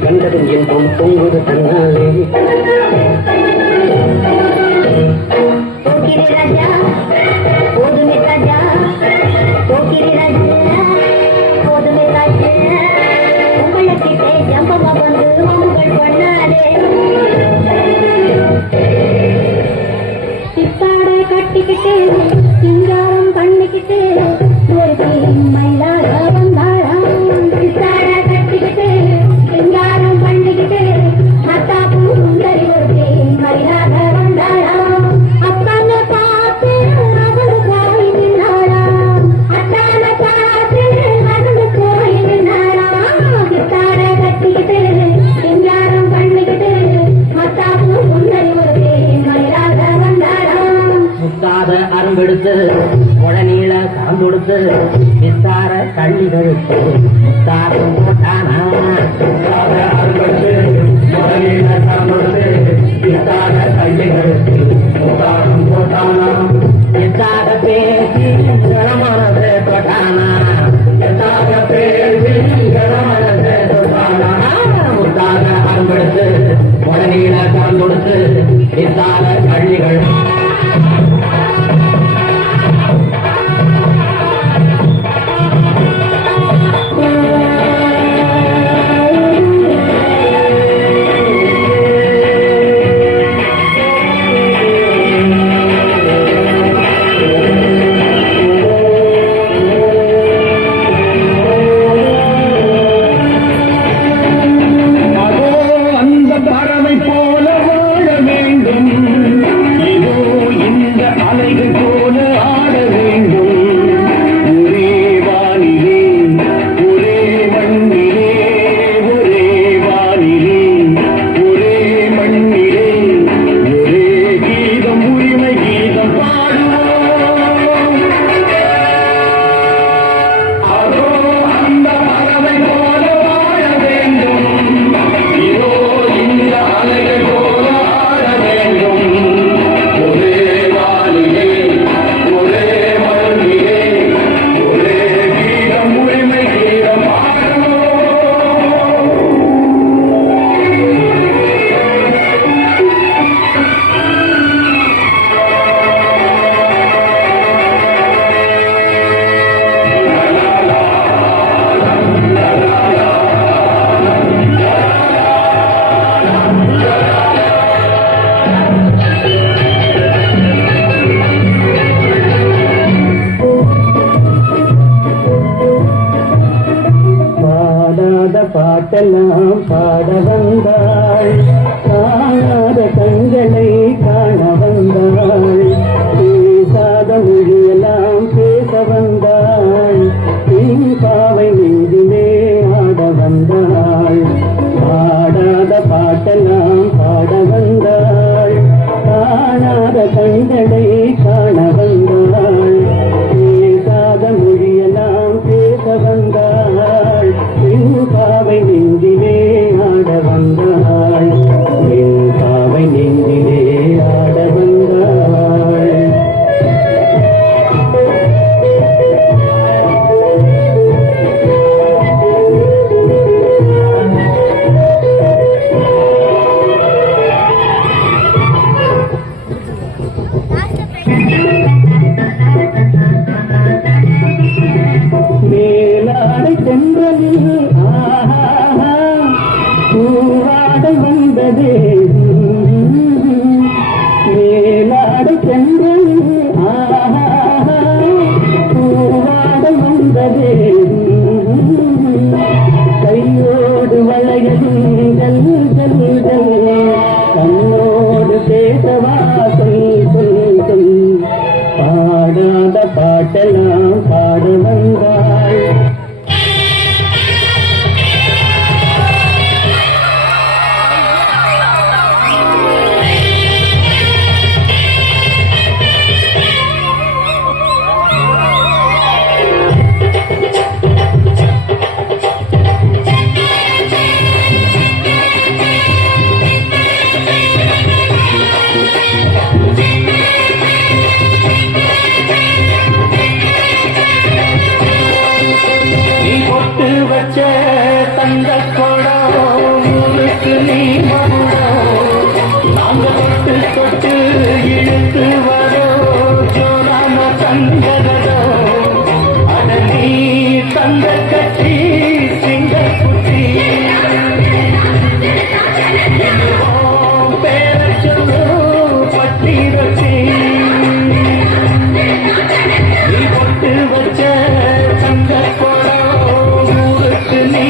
கண்டதும் என்போம் பொங்குது தன்னாலே கட்டிக்கிட்டு சிங்காரம் பண்ணிக்கிட்டு மயிலாட வந்தாளா சித்தாட கட்டிக்கிட்டு சிங்காரம் பண்ணிக்கிட்டு மத்தா பூந்தரி ஒரு மயிலாட வந்தாளா அத்தான பார்த்து அவனு போய் நின்னாளா அத்தான பார்த்து அவனு போய் நின்னாளா சித்தாட கட்டிக்கிட்டு சிங்காரம் பண்ணிக்கிட்டு மத்தா பூந்தரி ஒரு மயிலாட வந்தாளா முத்தாத அரும்பெடுத்து முழநீள சார்ந்தொடுத்து வித்தார கள்ளிகளுக்கு முத்தாரம் போட்டானா முத்தாத அரும்பெடுத்து முழநீள சார்ந்தொடுத்து வித்தார கள்ளிகளுக்கு முத்தாரம் போட்டானா வித்தாக பேசி கரமனதை தொட்டானா வித்தாக பேசி கரமனதை தொட்டானா முத்தாக அரும்பெடுத்து முழநீள சார்ந்தொடுத்து வித்தார கள்ளிகள் பாட்டெல்லாம் பாட வந்தாள் காணாத கண்களை காண வந்தாள் பேசாத மொழியெல்லாம் பேச வந்தாள் பாவை நெஞ்சிலே ஆட வந்தாள் பாடாத பாட்டெல்லாம் பாட வந்தாள் காணாத கண்களை காண வந்தாள் பேசாத மொழியெல்லாம் பேச வந்தாள் பாவை நெஞ்சிலே ஆட வந்தாள் பாவை நெஞ்சிலே ஆட வந்தாள் மேலாடை சென்றலில் பூவாடை வந்ததே மேலாடை சென்றலில் பூவாடை வந்ததே நீ